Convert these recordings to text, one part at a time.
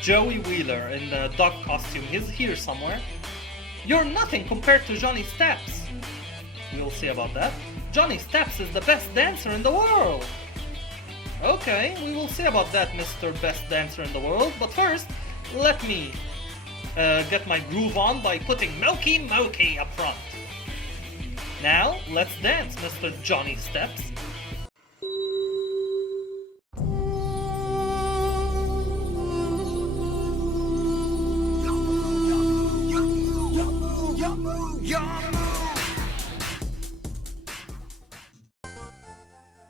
Joey Wheeler in the dog costume. He's here somewhere. You're nothing compared to Johnny Steps. We'll see about that. Johnny Steps is the best dancer in the world. Okay, we will see about that, Mr. Best Dancer in the World. But first, let me get my groove on by putting Moki Moki up front. Now, let's dance, Mr. Johnny Steps.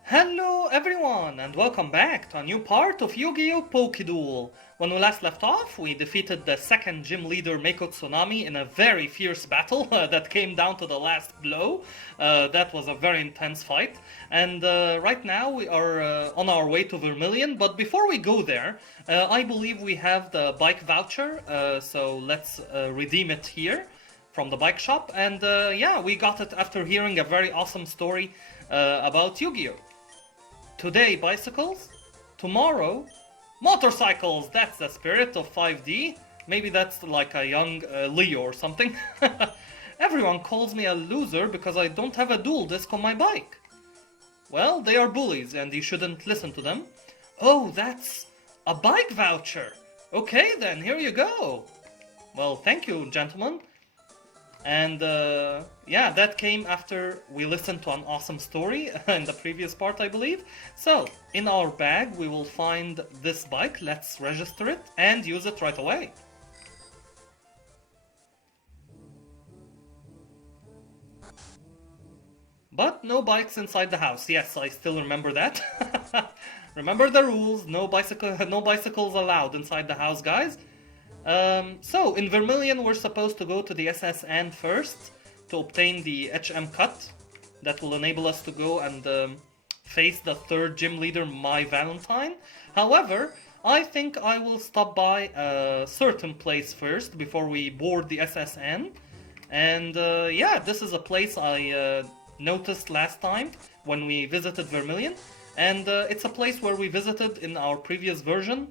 Hello everyone, and welcome back to a new part of Yu-Gi-Oh! POKeDUEL. When we last left off, we defeated the second gym leader Meiko Tsunami in a very fierce battle that came down to the last blow. That was a very intense fight. And right now we are on our way to Vermilion, but before we go there, I believe we have the bike voucher, so let's redeem it here from the bike shop. And yeah, we got it after hearing a very awesome story about Yu-Gi-Oh! Today, bicycles. Tomorrow, motorcycles. That's the spirit of 5D. Maybe that's like a young Leo or something. Everyone calls me a loser because I don't have a dual disc on my bike. Well, they are bullies and you shouldn't listen to them. Oh, that's a bike voucher. Okay then, here you go. Well, thank you, gentlemen. And yeah, that came after we listened to an awesome story in the previous part, I believe. So, in our bag we will find this bike. Let's register it and use it right away. But no bikes inside the house. Yes, I still remember that. Remember the rules, no bicycles allowed inside the house, guys. So, in Vermilion we're supposed to go to the SSN first to obtain the HM cut that will enable us to go and face the third gym leader, My Valentine. However, I think I will stop by a certain place first before we board the SSN. And yeah, this is a place I noticed last time when we visited Vermilion. And it's a place where we visited in our previous version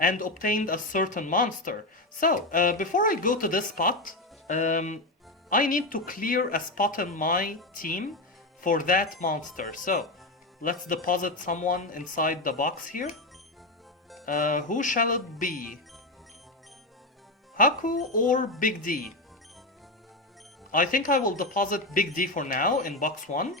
and obtained a certain monster. So, before I go to this spot, I need to clear a spot in my team for that monster. So, let's deposit someone inside the box here. Who shall it be? Haku or Big D? I think I will deposit Big D for now in box 1.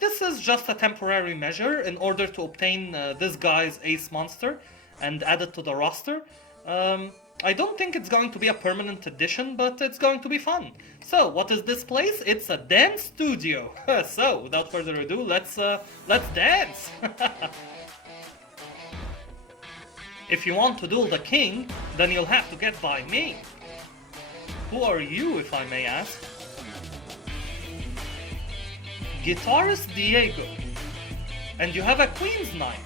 This is just a temporary measure in order to obtain this guy's ace monster and add it to the roster. I don't think it's going to be a permanent addition, but it's going to be fun. So, what is this place? It's a dance studio. So, without further ado, let's dance! If you want to duel the king, then you'll have to get by me. Who are you, if I may ask? Guitarist Diego. And you have a Queen's Knight.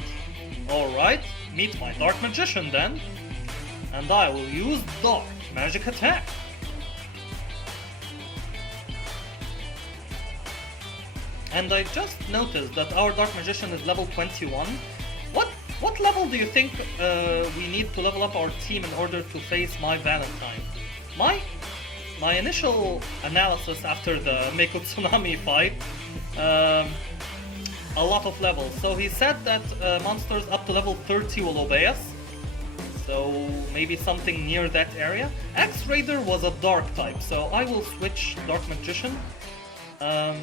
Alright, meet my Dark Magician then. And I will use Dark Magic Attack. And I just noticed that our Dark Magician is level 21. What level do you think we need to level up our team in order to face My Valentine? My initial analysis after the Meiko Tsunami fight, a lot of levels. So he said that monsters up to level 30 will obey us. So maybe something near that area. X-Raider was a dark type, so I will switch Dark Magician. I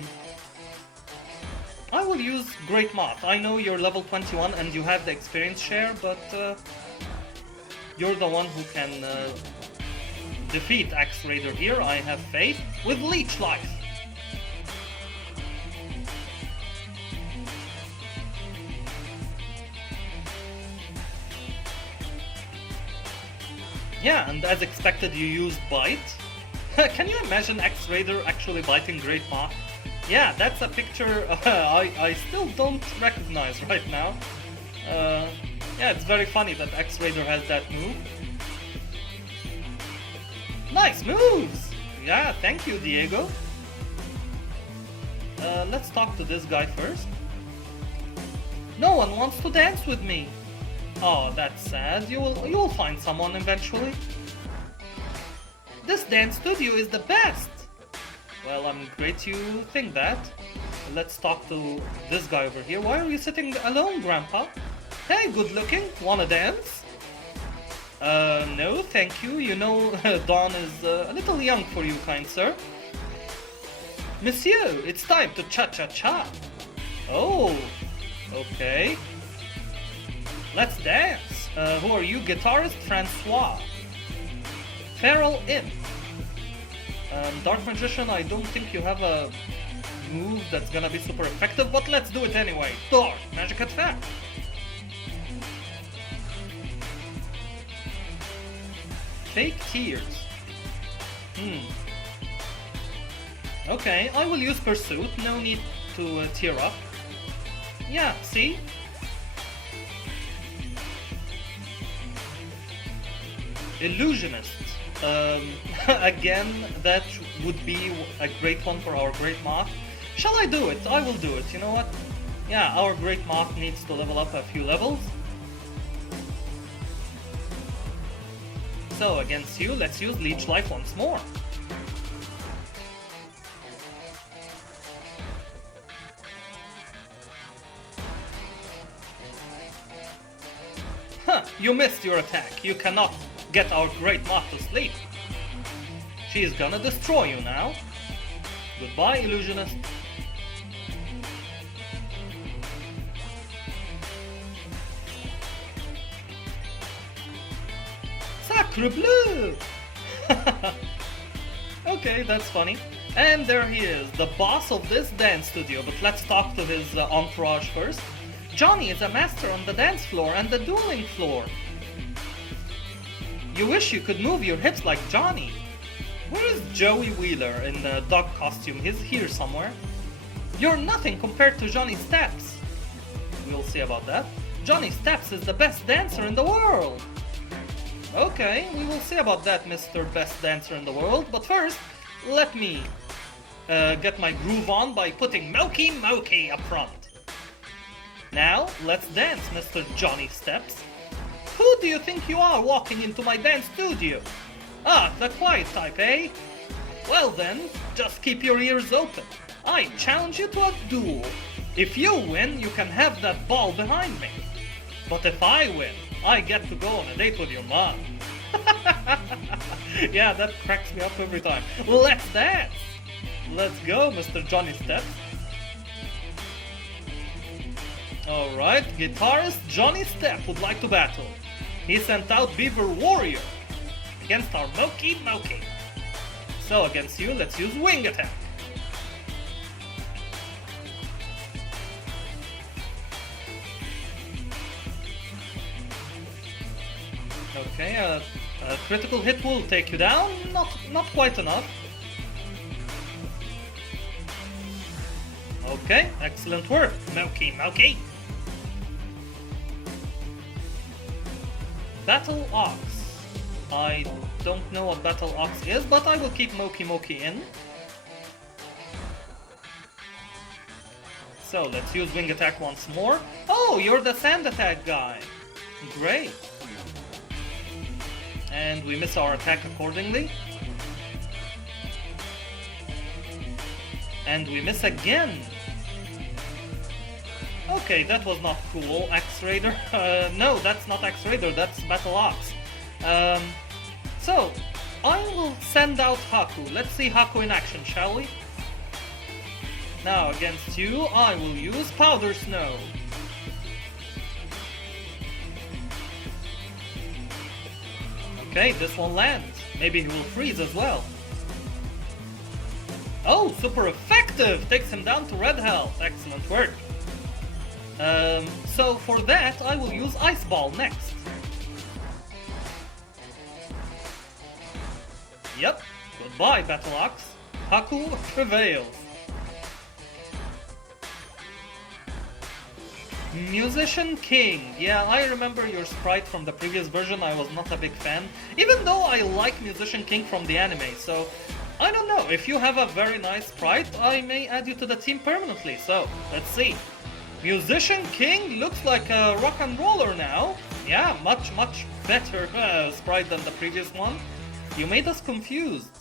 will use Great Moth. I know you're level 21 and you have the experience share, but you're the one who can defeat X-Raider here. I have faith with Leech Life. Yeah, and as expected you used Bite. Can you imagine X-Raider actually biting Great Moth? Yeah, that's a picture I still don't recognize right now. Yeah, it's very funny that X-Raider has that move. Nice moves! Yeah, thank you, Diego. Let's talk to this guy first. No one wants to dance with me. Oh, that's sad. You will find someone eventually. This dance studio is the best! Well, I'm great you think that. Let's talk to this guy over here. Why are you sitting alone, Grandpa? Hey, good looking. Wanna dance? No, thank you. You know, Dawn is a little young for you, kind sir. Monsieur, it's time to cha-cha-cha. Oh, okay. Let's dance. Who are you? Guitarist Francois. Feral Imp. Dark Magician, I don't think you have a move that's gonna be super effective, but let's do it anyway. Dark Magic Attack. Fake Tears. Okay, I will use Pursuit. No need to tear up. Yeah, see? Illusionist. Again, that would be a great one for our Great Moth. Shall I do it? I will do it. You know what? Yeah, our Great Moth needs to level up a few levels. So, against you, let's use Leech Life once more. Huh, you missed your attack. You cannot get our Great Moth to sleep. She is gonna destroy you now. Goodbye, Illusionist. Sacre bleu! Okay, that's funny. And there he is, the boss of this dance studio, but let's talk to his entourage first. Johnny is a master on the dance floor and the dueling floor. You wish you could move your hips like Johnny. Where is Joey Wheeler in the dog costume? He's here somewhere. You're nothing compared to Johnny Steps. We'll see about that. Johnny Steps is the best dancer in the world. Okay, we will see about that, Mr. Best Dancer in the World. But first, let me get my groove on by putting Moki Moki up front. Now, let's dance, Mr. Johnny Steps. Who do you think you are walking into my dance studio? Ah, the quiet type, eh? Well then, just keep your ears open. I challenge you to a duel. If you win, you can have that ball behind me. But if I win, I get to go on a date with your mom. Yeah, that cracks me up every time. Let's dance! Let's go, Mr. Johnny Steps. Alright, guitarist Johnny Step would like to battle. He sent out Beaver Warrior against our Moki Moki. So against you, let's use Wing Attack. Okay, a critical hit will take you down. Not quite enough. Okay, excellent work, Moki Moki. Battle Ox. I don't know what Battle Ox is, but I will keep Moki Moki in. So let's use Wing Attack once more. Oh, you're the Sand Attack guy. Great. And we miss our attack accordingly. And we miss again. Okay, that was not cool. Axe Raider. No, that's not Axe Raider, that's Battle Ox. So, I will send out Haku. Let's see Haku in action, shall we? Now, against you, I will use Powder Snow. Okay, this one lands. Maybe he will freeze as well. Oh, super effective! Takes him down to red health. Excellent work. So for that, I will use Ice Ball next. Yep, goodbye, Battle Ox. Haku prevails. Musician King. Yeah, I remember your sprite from the previous version. I was not a big fan, even though I like Musician King from the anime, so I don't know. If you have a very nice sprite, I may add you to the team permanently, so let's see. Musician King looks like a rock and roller now. Yeah, much better sprite than the previous one. You made us confused.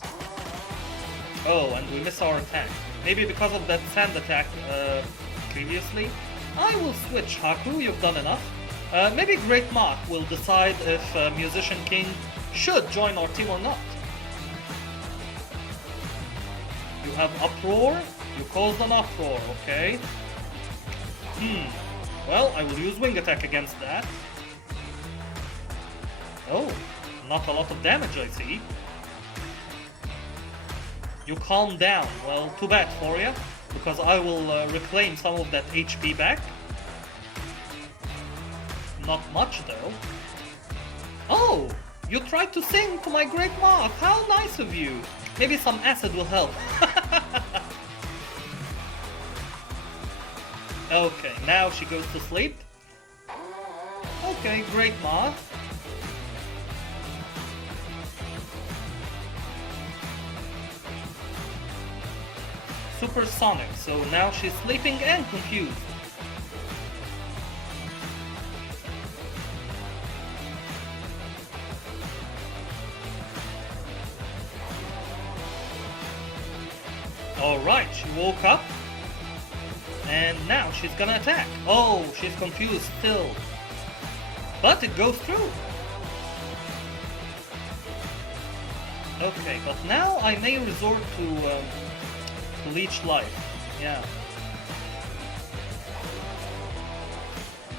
Oh, and we miss our attack. Maybe because of that sand attack previously. I will switch, Haku, you've done enough. Maybe Great Moth will decide if Musician King should join our team or not. You have Uproar, you caused an Uproar, okay. Well, I will use Wing Attack against that. Oh, not a lot of damage, I see. You calm down. Well, too bad for you, because I will reclaim some of that HP back. Not much, though. Oh, you tried to sing to my Great Moth. How nice of you. Maybe some acid will help. Okay, now she goes to sleep. Okay, Great Moth. Supersonic, so now she's sleeping and confused. Alright, she woke up. And now she's gonna attack. Oh, she's confused still. But it goes through. Okay, but now I may resort to Leech Life. Yeah.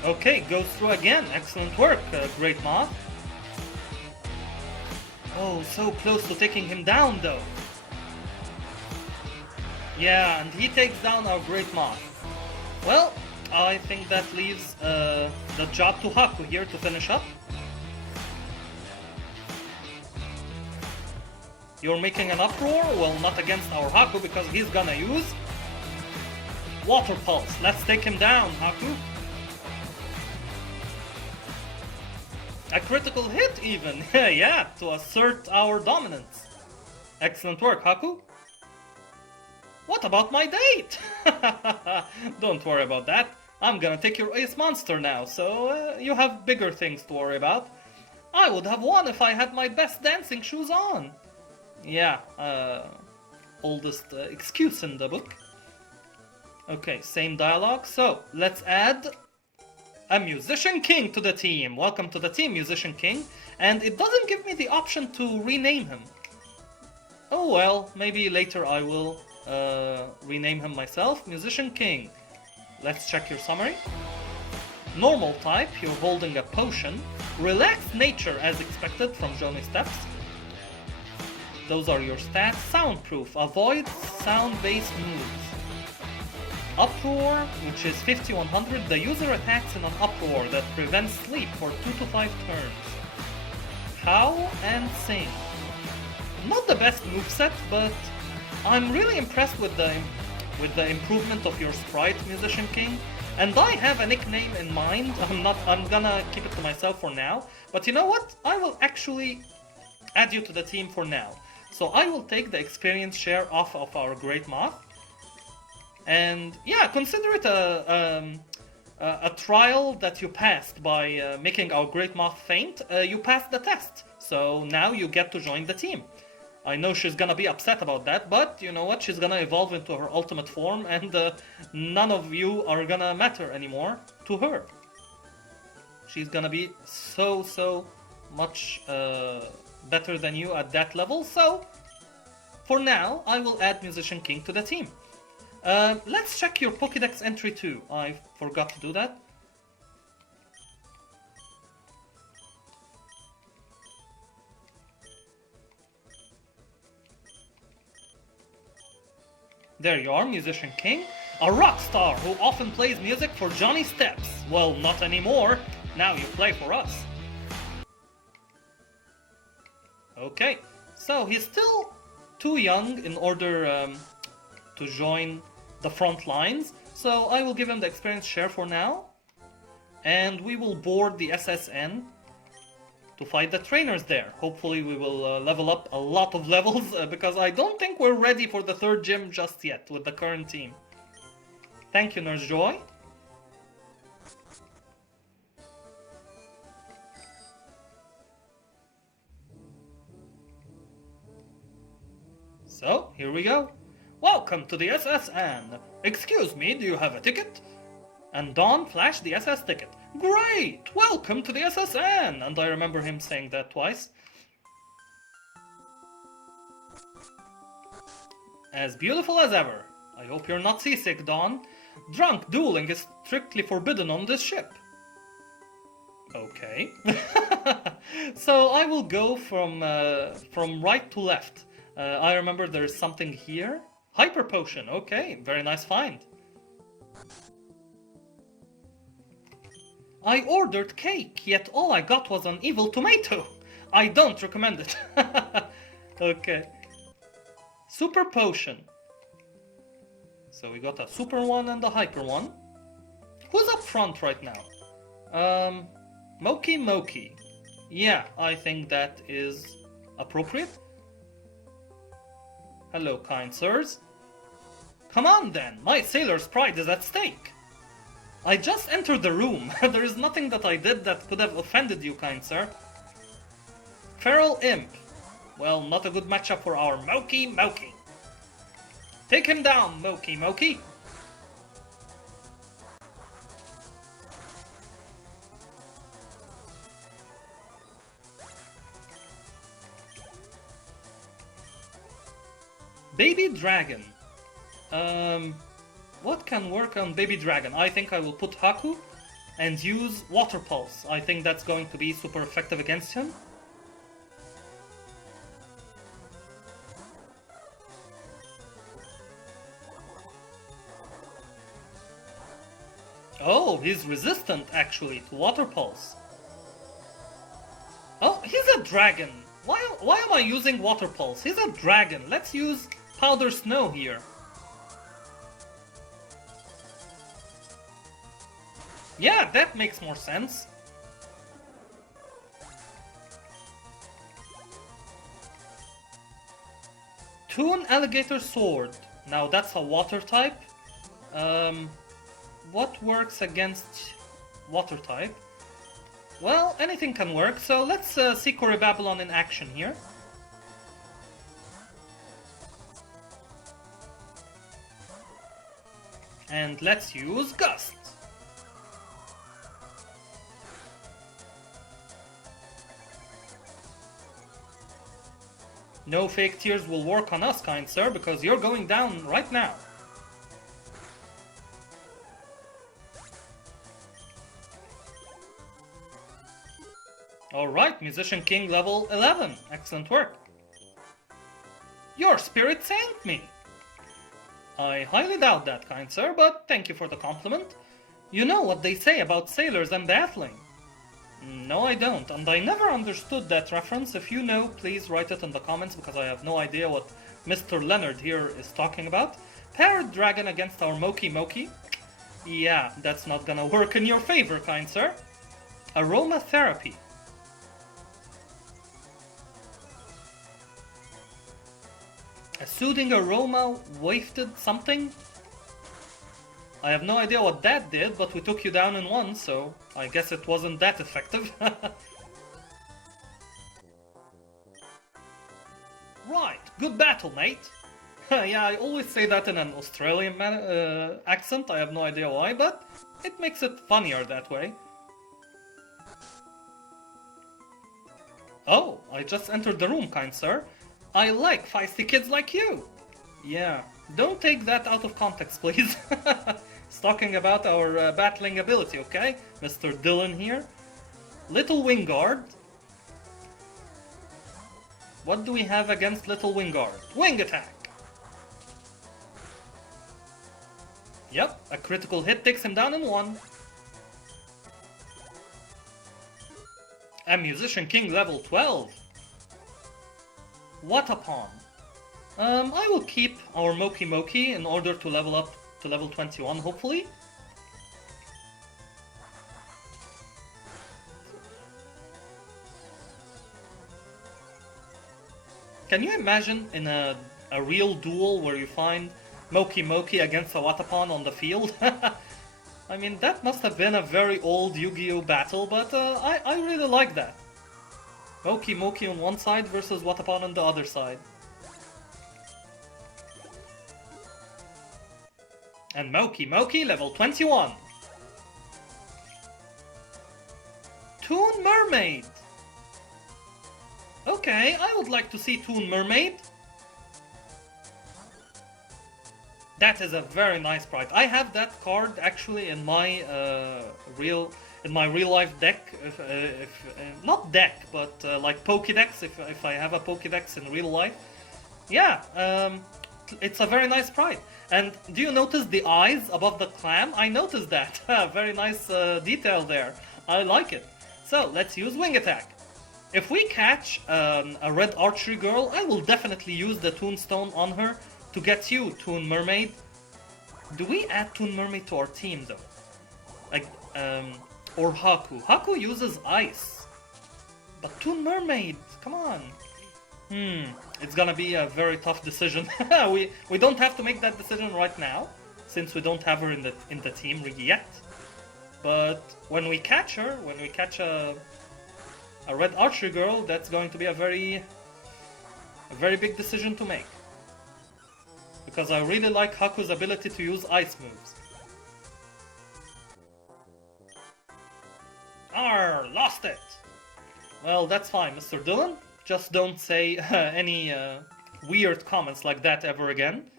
Okay, goes through again. Excellent work, Great Moth. Oh, so close to taking him down though. Yeah, and he takes down our Great Moth. Well, I think that leaves the job to Haku here to finish up. You're making an uproar? Well, not against our Haku because he's gonna use Water Pulse. Let's take him down, Haku. A critical hit even, yeah, to assert our dominance. Excellent work, Haku. What about my date? Don't worry about that. I'm gonna take your ace monster now, so you have bigger things to worry about. I would have won if I had my best dancing shoes on. Yeah, oldest excuse in the book. Okay, same dialogue. So, let's add a Musician King to the team. Welcome to the team, Musician King. And it doesn't give me the option to rename him. Oh well, maybe later I will rename him myself. Musician King. Let's check your summary. Normal type, you're holding a potion. Relaxed nature as expected from Johnny Steps. Those are your stats. Soundproof, avoids sound-based moves. Uproar, which is 50-100. The user attacks in an uproar that prevents sleep for 2 to 5 turns. Howl and sing. Not the best moveset, but I'm really impressed with the improvement of your sprite, Musician King. And I have a nickname in mind. I'm gonna keep it to myself for now. But you know what? I will actually add you to the team for now. So I will take the experience share off of our Great Moth. And yeah, consider it a trial that you passed by making our Great Moth faint. You passed the test. So now you get to join the team. I know she's gonna be upset about that, but you know what? She's gonna evolve into her ultimate form, and none of you are gonna matter anymore to her. She's gonna be so much better than you at that level, so for now, I will add Musician King to the team. Let's check your Pokédex entry too. I forgot to do that. There you are, Musician King. A rock star who often plays music for Johnny Steps. Well, not anymore. Now you play for us. Okay, so he's still too young in order to join the front lines. So I will give him the experience share for now. And we will board the SSN to fight the trainers there. Hopefully we will level up a lot of levels because I don't think we're ready for the 3rd gym just yet with the current team. Thank you, Nurse Joy. So, here we go. Welcome to the SSN. Excuse me, do you have a ticket? And Dawn flashed the SS ticket. Great! Welcome to the SSN! And I remember him saying that twice. As beautiful as ever. I hope you're not seasick, Dawn. Drunk dueling is strictly forbidden on this ship. Okay. So I will go from right to left. I remember there's something here. Hyper potion, okay, very nice find. I ordered cake, yet all I got was an evil tomato. I don't recommend it. Okay. Super potion. So we got a super one and a hyper one. Who's up front right now? Moki. Yeah, I think that is appropriate. Hello, kind sirs. Come on then, my sailor's pride is at stake. I just entered the room. There is nothing that I did that could have offended you, kind sir. Feral Imp. Well, not a good matchup for our Moki. Take him down, Moki. Baby Dragon. What can work on Baby Dragon? I think I will put Haku and use Water Pulse. I think that's going to be super effective against him. Oh, he's resistant actually to Water Pulse. Oh, he's a dragon. Why am I using Water Pulse? He's a dragon. Let's use Powder Snow here. Yeah, that makes more sense. Toon Alligator Sword. Now that's a water type. What works against water type? Well, anything can work, so let's see Babylon in action here. And let's use Gust. No fake tears will work on us, kind sir, because you're going down right now. Alright, Musician King level 11. Excellent work. Your spirit thanked me. I highly doubt that, kind sir, but thank you for the compliment. You know what they say about sailors and battling. No, I don't, and I never understood that reference. If you know, please write it in the comments, because I have no idea what Mr. Leonard here is talking about. Parrot Dragon against our Moki. Yeah, that's not gonna work in your favor, kind sir. Aromatherapy. A soothing aroma wafted something? I have no idea what that did, but we took you down in one, so I guess it wasn't that effective. Right, good battle, mate. Yeah, I always say that in an Australian accent, I have no idea why, but it makes it funnier that way. Oh, I just entered the room, kind sir. I like feisty kids like you. Yeah, don't take that out of context, please. He's talking about our battling ability, okay? Mr. Dylan here. Little Wingard. What do we have against Little Wingard? Wing attack! Yep, a critical hit takes him down in one. A Musician King level 12. What a pawn. I will keep our Moki in order to level up to level 21, hopefully. Can you imagine in a real duel where you find Moki against a Watapon on the field? I mean, that must have been a very old Yu-Gi-Oh! Battle, but I really like that. Moki on one side versus Watapon on the other side. And Moki level 21. Toon Mermaid. Okay, I would like to see Toon Mermaid. That is a very nice sprite. I have that card actually in my real life deck. Not deck, but like Pokédex. If I have a Pokédex in real life, yeah, it's a very nice sprite. And do you notice the eyes above the clam? I noticed that. Very nice detail there. I like it. So let's use Wing Attack. If we catch a red archery girl, I will definitely use the Toonstone on her to get you, Toon Mermaid. Do we add Toon Mermaid to our team though? Like, or Haku. Haku uses ice. But Toon Mermaid, come on. It's gonna be a very tough decision. we don't have to make that decision right now, since we don't have her in the team yet. But when we catch her, when we catch a red archery girl, that's going to be a very big decision to make. Because I really like Haku's ability to use ice moves. Lost it! Well, that's fine, Mr. Dylan. Just don't say any weird comments like that ever again.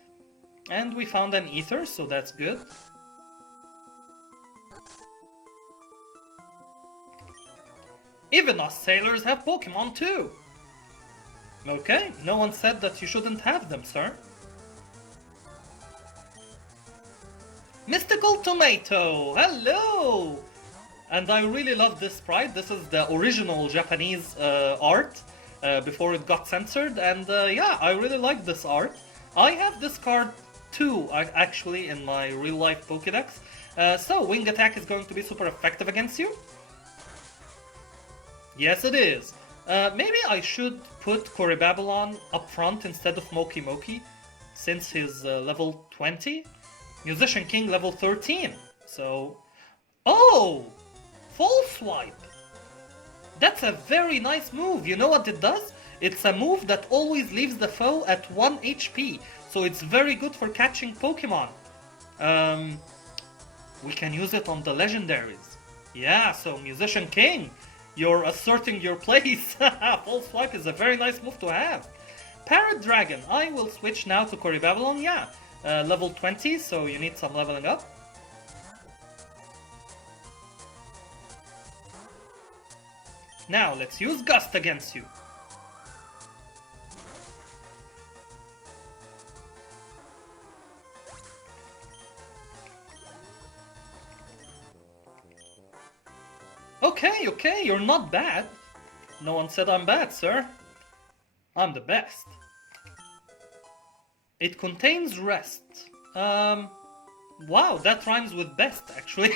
And we found an ether, so that's good. Even us sailors have Pokemon too! Okay, no one said that you shouldn't have them, sir. Mystical Tomato, hello! And I really love this sprite. This is the original Japanese art before it got censored. And yeah, I really like this art. I have this card too, actually, in my real life Pokédex. So, Wing Attack is going to be super effective against you. Yes, it is. Maybe I should put Corybabylon up front instead of Moki, since he's level 20. Musician King level 13. So... Oh! Full Swipe! That's a very nice move. You know what it does? It's a move that always leaves the foe at 1 HP. So it's very good for catching Pokemon. We can use it on the legendaries. Yeah, so Musician King, you're asserting your place. Full Swipe is a very nice move to have. Parrot Dragon, I will switch now to Corybabylon, yeah. Level 20, so you need some leveling up. Now, let's use Gust against you. Okay, you're not bad. No one said I'm bad, sir. I'm the best. It contains rest. Wow, that rhymes with best, actually.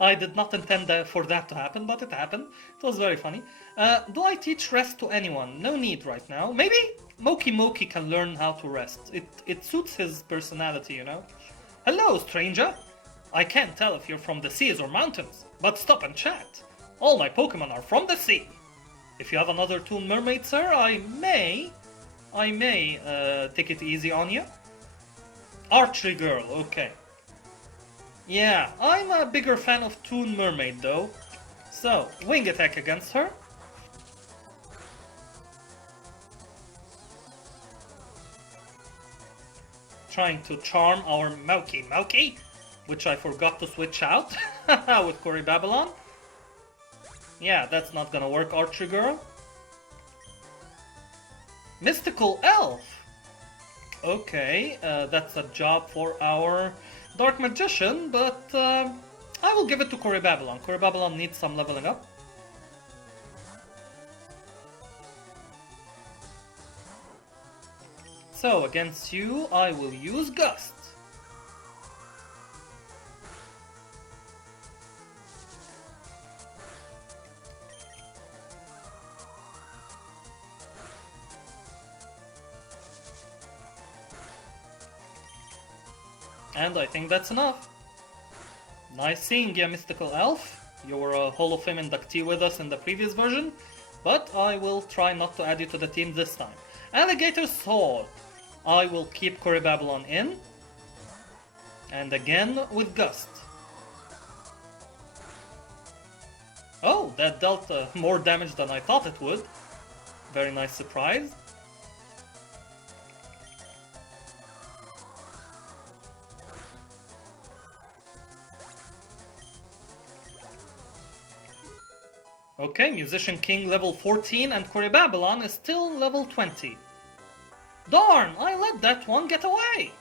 I did not intend for that to happen, but it happened. It was very funny. Do I teach rest to anyone? No need right now. Maybe Moki can learn how to rest. It suits his personality, you know? Hello, stranger. I can't tell if you're from the seas or mountains, but stop and chat. All my Pokemon are from the sea. If you have another Toon Mermaid, sir, I may take it easy on you. Archery Girl, okay. Yeah, I'm a bigger fan of Toon Mermaid though. So, Wing Attack against her. Trying to charm our Moki, which I forgot to switch out with Corybabylon. Yeah, that's not gonna work, Archery Girl. Mystical Elf! Okay, that's a job for our Dark Magician, but I will give it to Corybabylon. Corybabylon needs some leveling up. So, against you, I will use Gust. And I think that's enough. Nice seeing you, Mystical Elf. You were a Hall of Fame inductee with us in the previous version, but I will try not to add you to the team this time. Alligator Sword. I will keep Corybabylon in. And again with Gust. Oh, that dealt more damage than I thought it would. Very nice surprise. Okay, Musician King level 14 and Babylon is still level 20. Darn, I let that one get away!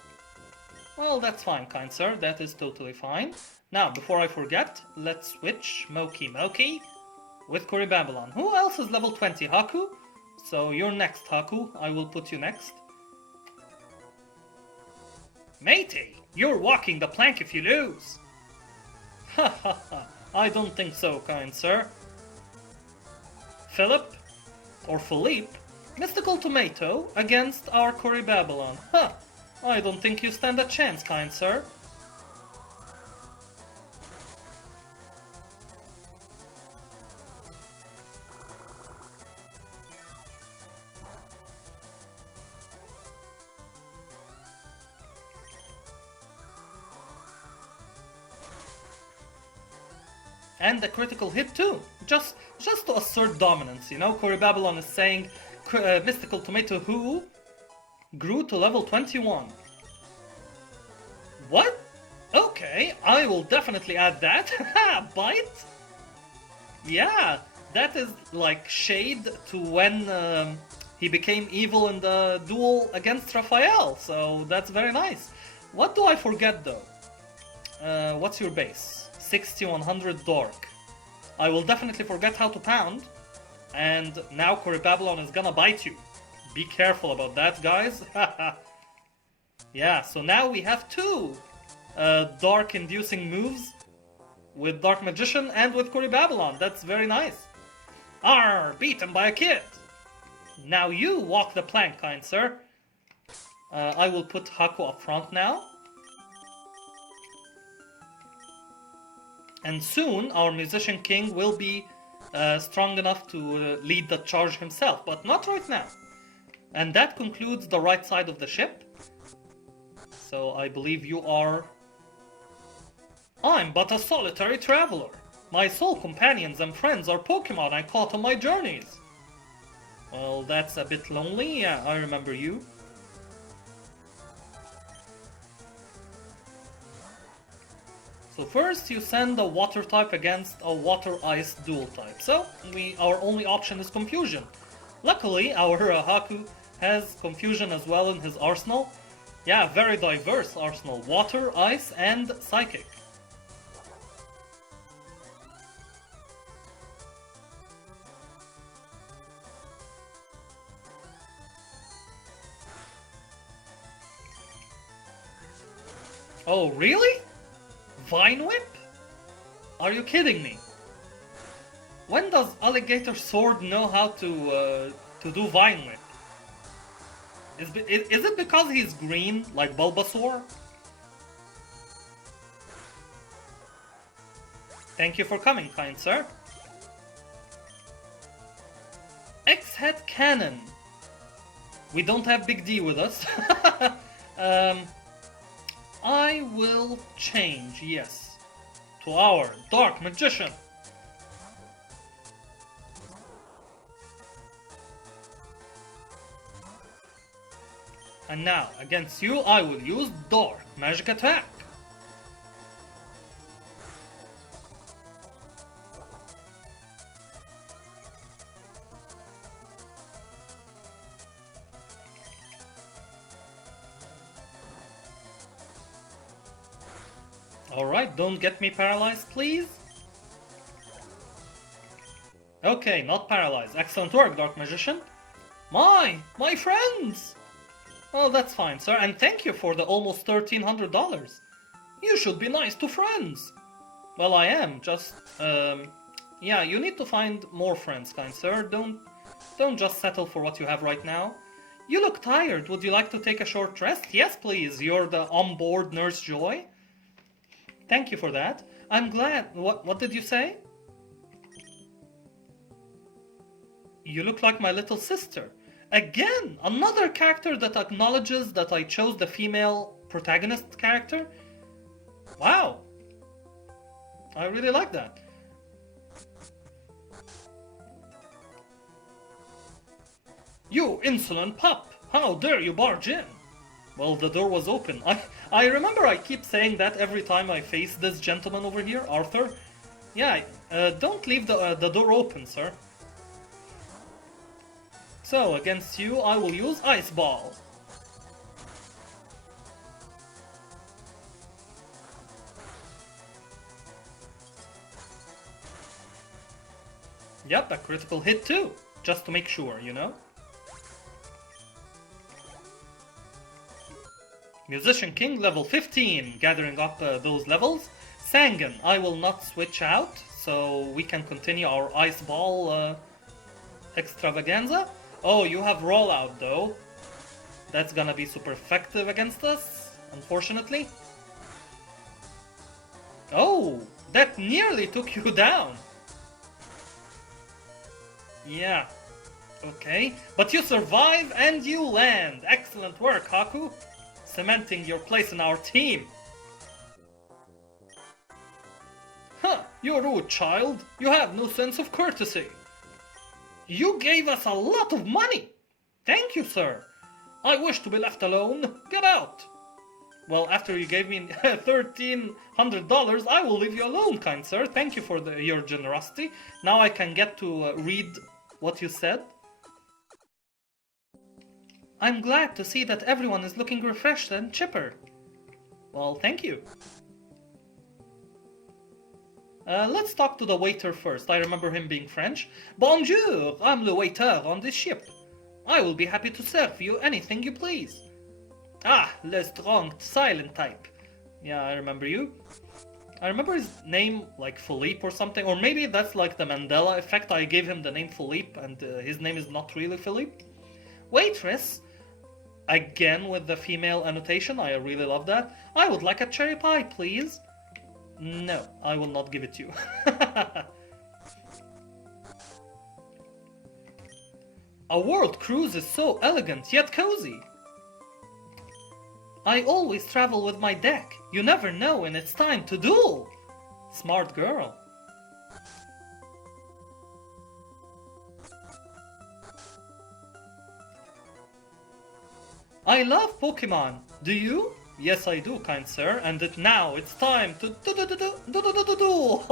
Well, that's fine, kind sir, that is totally fine. Now, before I forget, let's switch Moki with Babylon. Who else is level 20? Haku? So you're next, Haku. I will put you next. Matey, you're walking the plank if you lose. Ha ha ha, I don't think so, kind sir. Phillipe, or Phillipe, Mystical Tomato against our Babylon. Huh, I don't think you stand a chance, kind sir. And a critical hit too, just to assert dominance, you know. Babylon is saying Mystical Tomato who grew to level 21. What? Okay, I will definitely add that. Bite? Yeah, that is like shade to when he became evil in the duel against Raphael, so that's very nice. What do I forget though? What's your base? 60-100 Dark. I will definitely forget how to pound, and now Babylon is gonna bite you. Be careful about that, guys. Yeah, so now we have two Dark inducing moves with Dark Magician and with Babylon. That's very nice. Arr, beaten by a kid. Now you walk the plank, kind sir. I will put Haku up front now. And soon our Musician King will be strong enough to lead the charge himself, but not right now. And that concludes the right side of the ship. So I believe you are... I'm but a solitary traveler. My sole companions and friends are Pokemon I caught on my journeys. Well, that's a bit lonely. Yeah, I remember you. So first you send a water type against a water-ice dual type. So our only option is Confusion. Luckily our Haku has Confusion as well in his arsenal. Yeah, very diverse arsenal. Water, ice and psychic. Oh, really? Vine Whip? Are you kidding me? When does Alligator Sword know how to do Vine Whip? Is it because he's green, like Bulbasaur? Thank you for coming, kind sir. X-Head Cannon. We don't have Big D with us. I will change, yes, to our Dark Magician. And now, against you, I will use Dark Magic Attack. Alright, don't get me paralyzed, please. Okay, not paralyzed. Excellent work, Dark Magician. My friends! Oh, that's fine, sir, and thank you for the almost $1,300. You should be nice to friends. Well, I am, just, yeah, you need to find more friends, kind sir. Don't just settle for what you have right now. You look tired. Would you like to take a short rest? Yes, please. You're the on-board Nurse Joy. Thank you for that. I'm glad. What did you say? You look like my little sister. Again, another character that acknowledges that I chose the female protagonist character. Wow. I really like that. You insolent pup! How dare you barge in? Well, the door was open. I remember I keep saying that every time I face this gentleman over here, Arthur. Yeah, don't leave the door open, sir. So, against you, I will use Ice Ball. Yep, a critical hit too, just to make sure, you know? Musician King level 15, gathering up those levels. Sangan, I will not switch out, so we can continue our Ice Ball extravaganza. Oh, you have Rollout though. That's gonna be super effective against us, unfortunately. Oh, that nearly took you down. Yeah, okay. But you survive and you land. Excellent work, Haku. Cementing your place in our team. Huh, you're rude, child. You have no sense of courtesy. You gave us a lot of money. Thank you, sir. I wish to be left alone. Get out. Well, after you gave me $1,300, I will leave you alone, kind sir. Thank you for your generosity. Now I can get to read what you said. I'm glad to see that everyone is looking refreshed and chipper. Well, thank you. Let's talk to the waiter first. I remember him being French. Bonjour, I'm the waiter on this ship. I will be happy to serve you anything you please. Ah, le strong, silent type. Yeah, I remember you. I remember his name like Phillipe or something, or maybe that's like the Mandela effect. I gave him the name Phillipe and his name is not really Phillipe. Waitress, again with the female annotation, I really love that. I would like a cherry pie, please. No, I will not give it to you. A world cruise is so elegant yet cozy. I always travel with my deck. You never know when it's time to duel. Smart girl. I love Pokemon. Do you? Yes, I do, kind sir. And now it's time to duel.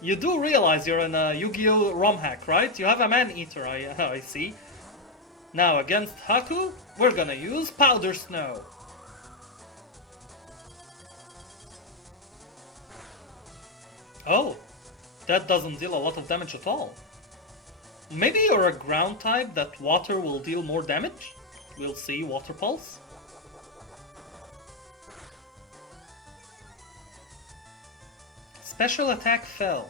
You do realize you're in a Yu-Gi-Oh! ROM hack, right? You have a man-eater, I see. Now against Haku, we're gonna use Powder Snow. Oh, that doesn't deal a lot of damage at all. Maybe you're a ground type that water will deal more damage? We'll see. Water Pulse. Special attack fell.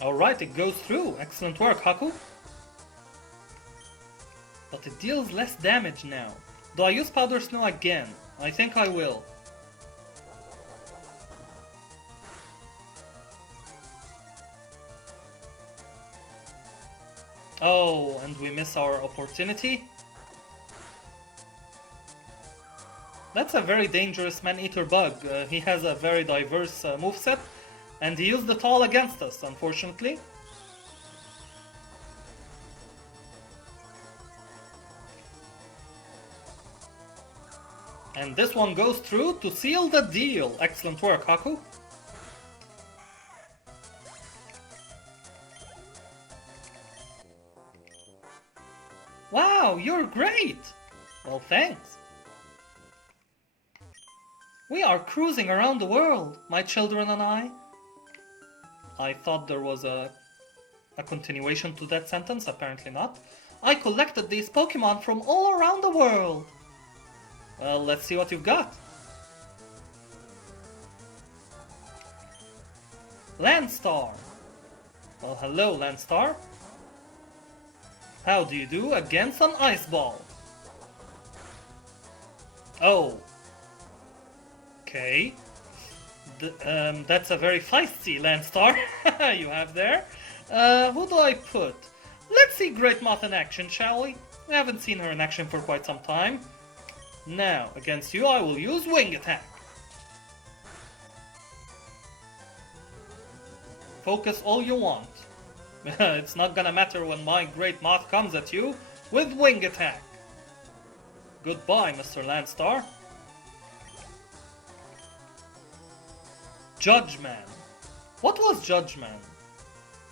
Alright, it goes through. Excellent work, Haku. But it deals less damage now. Do I use Powder Snow again? I think I will. Oh, and we miss our opportunity? That's a very dangerous man-eater bug. He has a very diverse moveset, and he used it all against us, unfortunately. And this one goes through to seal the deal. Excellent work, Haku. Wow, you're great! Well, thanks. We are cruising around the world, my children and I. I thought there was a continuation to that sentence, apparently not. I collected these Pokemon from all around the world. Well, let's see what you've got. Landstar. Well, hello, Landstar. How do you do against an Ice Ball? Oh. Okay. That's a very feisty Landstar you have there. Who do I put? Let's see Great Moth in action, shall we? We haven't seen her in action for quite some time. Now, against you, I will use Wing Attack. Focus all you want. It's not gonna matter when my Great Moth comes at you with Wing Attack. Goodbye, Mr. Landstar. Judge Man. What was Judge Man?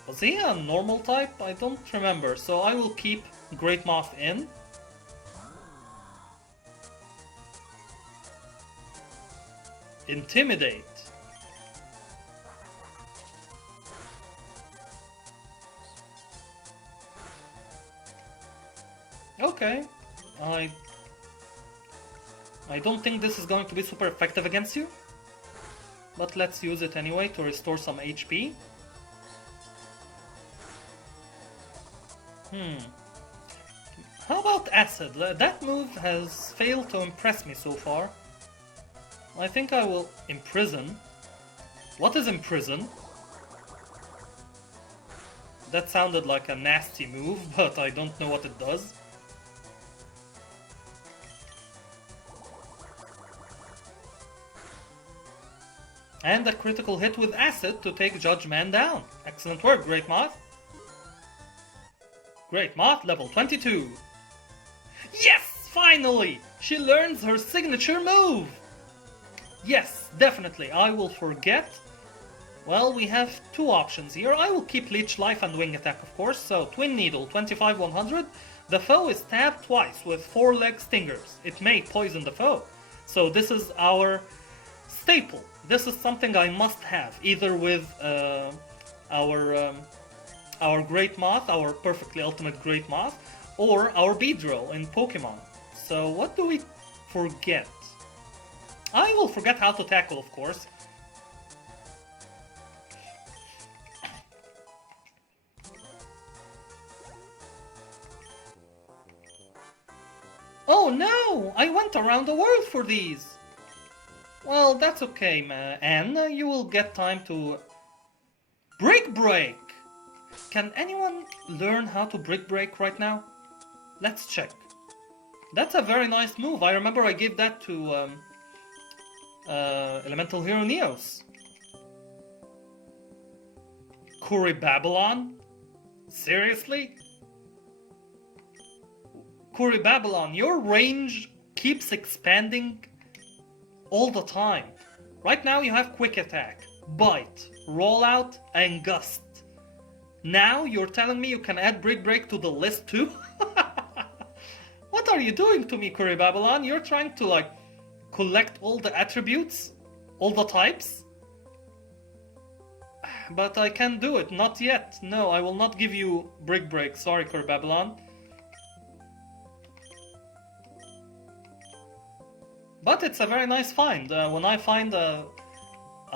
Was he a normal type? I don't remember, so I will keep Great Moth in. Intimidate. Okay. I don't think this is going to be super effective against you. But let's use it anyway to restore some HP. How about Acid? That move has failed to impress me so far. I think I will Imprison. What is Imprison? That sounded like a nasty move, but I don't know what it does. And a critical hit with Acid to take Judge Man down. Excellent work, Great Moth. Great Moth, level 22. Yes! Finally! She learns her signature move! Yes, definitely, I will forget. Well, we have two options here. I will keep Leech Life and Wing Attack, of course. So, Twin Needle, 25-100. The foe is stabbed twice with 4-leg stingers. It may poison the foe. So this is our staple. This is something I must have, either with our Great Moth, our perfectly ultimate Great Moth, or our Beedrill in Pokemon. So what do we forget? I will forget how to tackle, of course. Oh no! I went around the world for these! Well, that's okay, Anne. You will get time to... Brick Break! Can anyone learn how to Brick Break right now? Let's check. That's a very nice move. I remember I gave that to Elemental Hero Neos. Curry Babylon? Seriously? Curry Babylon, your range keeps expanding all the time. Right now you have Quick Attack, Bite, Rollout, and Gust. Now you're telling me you can add Brick Break to the list too? What are you doing to me, Curry Babylon? You're trying to like collect all the attributes, all the types? But I can't do it, not yet. No, I will not give you Brick Break. Sorry, Curry Babylon. But it's a very nice find. When I find a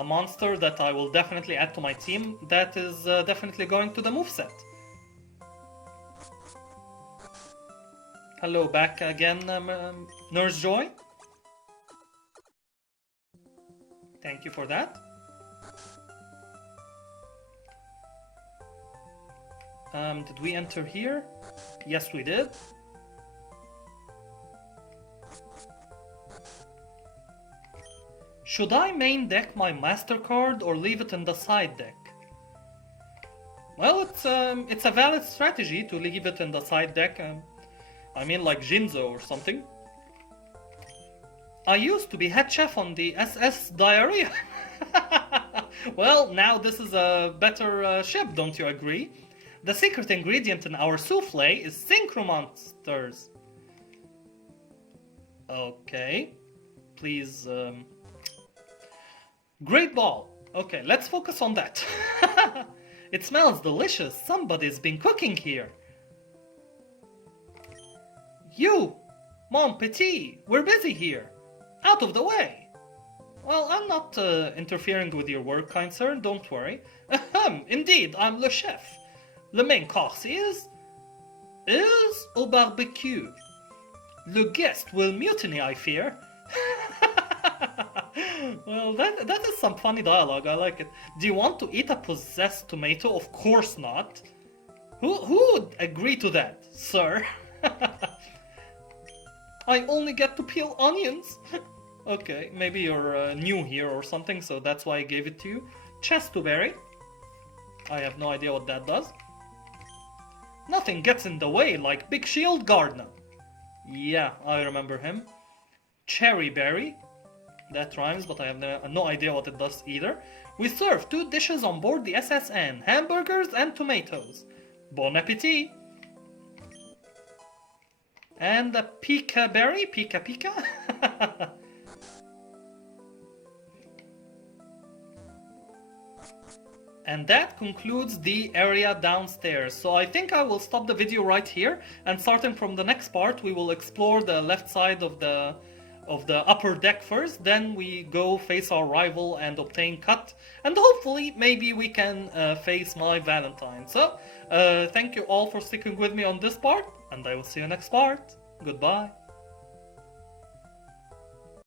monster that I will definitely add to my team, that is definitely going to the moveset. Hello, back again, Nurse Joy. Thank you for that. Did we enter here? Yes, we did. Should I main deck my Master Card or leave it in the side deck? Well, it's a valid strategy to leave it in the side deck. I mean, like Jinzo or something. I used to be head chef on the SS Diarrhea. Well, now this is a better ship, don't you agree? The secret ingredient in our souffle is Synchro Monsters. Okay. Please, Great Ball. Okay, let's focus on that. It smells delicious. Somebody's been cooking here. You! Mon Petit, we're busy here. Out of the way. Well, I'm not interfering with your work, kind sir, don't worry. Ahem, indeed, I'm le chef. Le main course is au barbecue. Le guest will mutiny, I fear. Well, that is some funny dialogue. I like it. Do you want to eat a possessed tomato? Of course not. Who would agree to that, sir? I only get to peel onions. Okay, maybe you're new here or something, so that's why I gave it to you. Chestuberry. I have no idea what that does. Nothing gets in the way like Big Shield Gardener. Yeah, I remember him. Cherryberry. That rhymes, but I have no idea what it does either. We serve 2 dishes on board the SSN. Hamburgers and tomatoes. Bon appetit. And a Pika berry? Pika Pika? And that concludes the area downstairs. So I think I will stop the video right here, and starting from the next part we will explore the left side of the upper deck first, then we go face our rival and obtain cut, and hopefully maybe we can face my Valentine. So thank you all for sticking with me on this part, and I will see you next part. Goodbye.